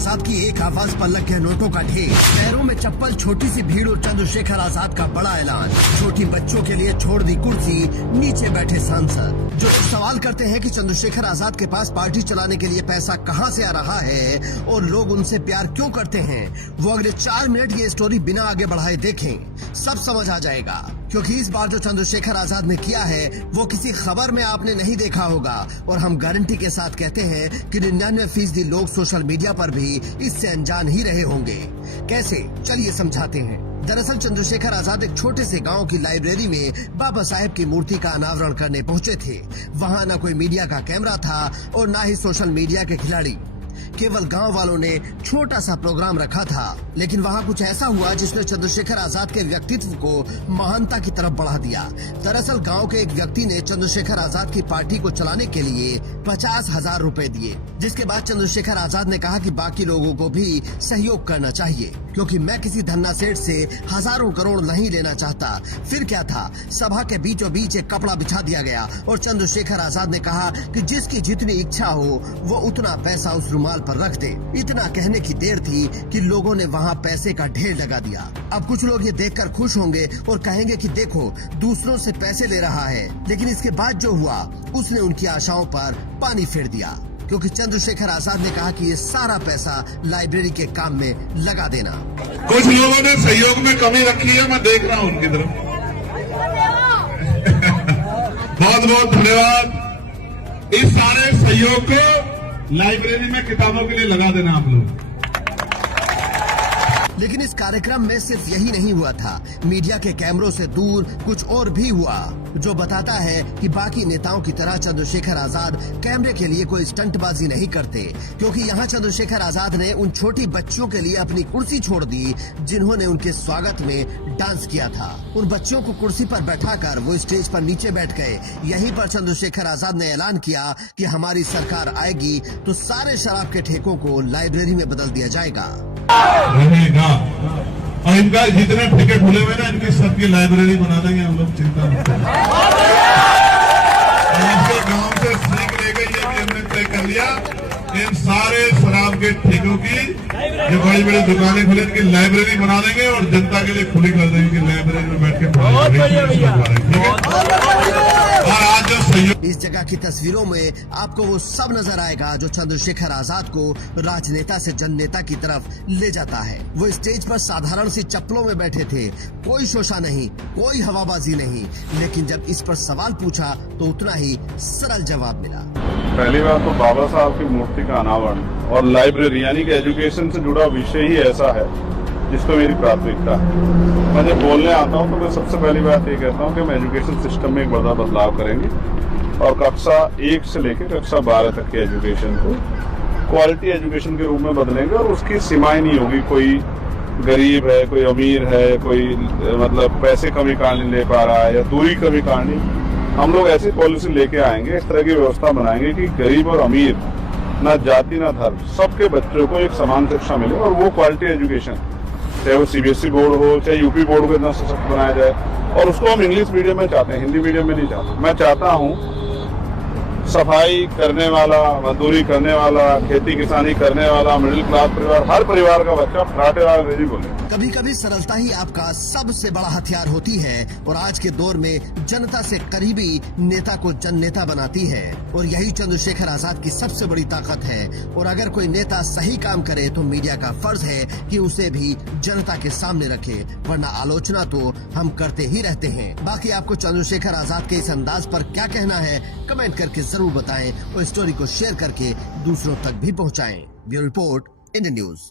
आजाद की एक आवाज पर लग गया नोटों का ढेर। शहरों में चप्पल, छोटी सी भीड़ और चंद्रशेखर आजाद का बड़ा ऐलान। छोटी बच्चों के लिए छोड़ दी कुर्सी, नीचे बैठे सांसद। जो लोग सवाल करते हैं कि चंद्रशेखर आजाद के पास पार्टी चलाने के लिए पैसा कहां से आ रहा है और लोग उनसे प्यार क्यों करते हैं, वो अगले 4 मिनट ये स्टोरी बिना आगे बढ़ाए देखें, सब समझ आ जाएगा। क्योंकि इस बार जो चंद्रशेखर आजाद ने किया है वो किसी खबर में आपने नहीं देखा होगा, और हम गारंटी के साथ कहते हैं कि 99% लोग सोशल मीडिया पर भी इससे अनजान ही रहे होंगे। कैसे, चलिए समझाते हैं। दरअसल चंद्रशेखर आजाद एक छोटे से गांव की लाइब्रेरी में बाबा साहेब की मूर्ति का अनावरण करने पहुंचे थे। वहां न कोई मीडिया का कैमरा था और न ही सोशल मीडिया के खिलाड़ी। केवल गांव वालों ने छोटा सा प्रोग्राम रखा था, लेकिन वहां कुछ ऐसा हुआ जिसने चंद्रशेखर आजाद के व्यक्तित्व को महानता की तरफ बढ़ा दिया। दरअसल गांव के एक व्यक्ति ने चंद्रशेखर आजाद की पार्टी को चलाने के लिए 50,000 रुपए दिए, जिसके बाद चंद्रशेखर आजाद ने कहा कि बाकी लोगों को भी सहयोग करना चाहिए, क्योंकि मैं किसी धन्ना सेठ से हजारों करोड़ नहीं लेना चाहता। फिर क्या था, सभा के बीचों बीच एक कपड़ा बिछा दिया गया और चंद्रशेखर आजाद ने कहा कि जिसकी जितनी इच्छा हो वो उतना पैसा उस रुमाल पर रख दे। इतना कहने की देर थी कि लोगों ने वहाँ पैसे का ढेर लगा दिया। अब कुछ लोग ये देखकर खुश होंगे और कहेंगे कि देखो दूसरों से पैसे ले रहा है, लेकिन इसके बाद जो हुआ उसने उनकी आशाओं पर पानी फेर दिया, क्योंकि चंद्रशेखर आजाद ने कहा कि ये सारा पैसा लाइब्रेरी के काम में लगा देना। कुछ लोगों ने सहयोग में कमी रखी है, मैं देख रहा हूँ उनकी तरफ। बहुत बहुत धन्यवाद। इस सारे सहयोग को लाइब्रेरी में किताबों के लिए लगा देना आप लोग। लेकिन इस कार्यक्रम में सिर्फ यही नहीं हुआ था, मीडिया के कैमरों से दूर कुछ और भी हुआ, जो बताता है कि बाकी नेताओं की तरह चंद्रशेखर आजाद कैमरे के लिए कोई स्टंटबाजी नहीं करते। क्योंकि यहाँ चंद्रशेखर आजाद ने उन छोटी बच्चियों के लिए अपनी कुर्सी छोड़ दी जिन्होंने उनके स्वागत में डांस किया था। उन बच्चियों को कुर्सी पर बैठाकर वो स्टेज पर नीचे बैठ गए। यहीं पर चंद्रशेखर आजाद ने ऐलान किया कि हमारी सरकार आएगी तो सारे शराब के ठेकों को लाइब्रेरी में बदल दिया जाएगा। रहेगा, और इनका जितने ठेके खुले हुए ना, इनकी सबकी लाइब्रेरी बना देंगे हम लोग, चिंता मत करें। गांव से सीख ले गई, ये भी हमने तय कर लिया। इन सारे शराब के ठेकों की जो बड़ी बड़ी दुकानें खुले, इनकी लाइब्रेरी बना देंगे और जनता के लिए खुली कर देंगे कि लाइब्रेरी में बैठ के और आज जो सहयोग। इस जगह की तस्वीरों में आपको वो सब नजर आएगा जो चंद्रशेखर आजाद को राजनेता से जननेता की तरफ ले जाता है। वो स्टेज पर साधारण सी चप्पलों में बैठे थे, कोई शोशा नहीं, कोई हवाबाजी नहीं, लेकिन जब इस पर सवाल पूछा तो उतना ही सरल जवाब मिला। पहली बात तो बाबा साहब की मूर्ति का अनावरण और लाइब्रेरी यानी कि एजुकेशन से जुड़ा विषय ही ऐसा है जिसको मेरी प्राथमिकता है। मैं जब बोलने आता हूँ तो मैं सबसे पहली बात ये कहता हूँ कि हम एजुकेशन सिस्टम में एक बड़ा बदलाव करेंगे और कक्षा 1 से लेकर कक्षा 12 तक के एजुकेशन को क्वालिटी एजुकेशन के रूप में बदलेंगे और उसकी सीमाएं नहीं होगी, कोई गरीब है, कोई अमीर है, कोई मतलब पैसे कमी कारण नहीं ले पा रहा है या दूरी कमी कारण नहीं। हम लोग ऐसी पॉलिसी लेके आएंगे, इस तरह की व्यवस्था बनाएंगे कि गरीब और अमीर, ना जाति ना धर्म, सबके बच्चों को एक समान शिक्षा मिले और वो क्वालिटी एजुकेशन, चाहे वो सीबीएसई बोर्ड हो चाहे यूपी बोर्ड को इतना सशक्त बनाया जाए। और उसको हम इंग्लिश मीडियम में चाहते हैं, हिंदी मीडियम में नहीं चाहते। मैं चाहता हूँ सफाई करने वाला, मजदूरी करने वाला, खेती किसानी करने वाला, मिडिल क्लास परिवार, हर परिवार का बच्चा फराटेदार अंग्रेजी बोले। कभी कभी सरलता ही आपका सबसे बड़ा हथियार होती है, और आज के दौर में जनता से करीबी नेता को जननेता बनाती है, और यही चंद्रशेखर आजाद की सबसे बड़ी ताकत है। और अगर कोई नेता सही काम करे तो मीडिया का फर्ज है कि उसे भी जनता के सामने रखे, वरना आलोचना तो हम करते ही रहते हैं। बाकी आपको चंद्रशेखर आजाद के इस अंदाज पर क्या कहना है, कमेंट करके जरूर बताएं और स्टोरी को शेयर करके दूसरों तक भी पहुंचाएं। Bureau report, Indian news.